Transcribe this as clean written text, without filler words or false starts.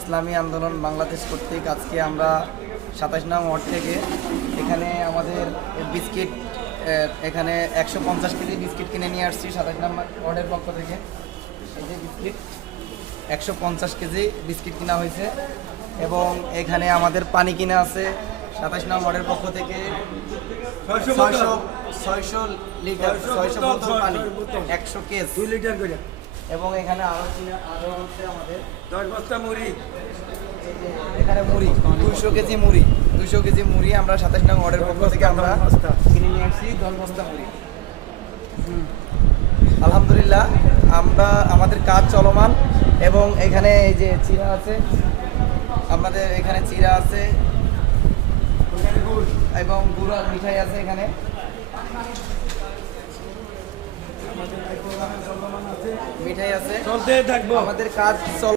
ইসলামী আন্দোলন বাংলাদেশ কর্তৃক আজকে আমরা ২৭ নং ওয়ার্ড থেকে এখানে আমাদের বিস্কিট এখানে ১৫০ কেজি বিস্কিট কিনে নিয়ে আসছি ২৭ নং ওয়ার্ডের পক্ষ থেকে। এই যে বিস্কিট ১৫০ কেজি বিস্কিট কিনা হয়েছে এবং এখানে আমাদের পানি কিনা আছে ২৭ নং ওয়ার্ডের পক্ষ থেকে ৬০০ লিটার ৬০০ বোতল পানি ১০০ কেস 2 লিটার করে এবং এখানে আরো হচ্ছে আমাদের 10 বস্তা মুড়ি। এখানে মুড়ি 200 কেজি মুড়ি 200 কেজি মুড়ি আমরা ২৭ নং ওয়ার্ডের পক্ষ থেকে আমরা কিনে নিয়ে আসছি 10 বস্তা মুড়ি। আলহামদুলিল্লাহ আমরা আমাদের কাজ চলমান এবং এখানে এই যে চিরা আছে, আমাদের এখানে চিরা আছে এবং গুড় আর মিঠাই আছে এখানে। মিঠাই আছে, চলতে থাকবো আমাদের কাজ চল।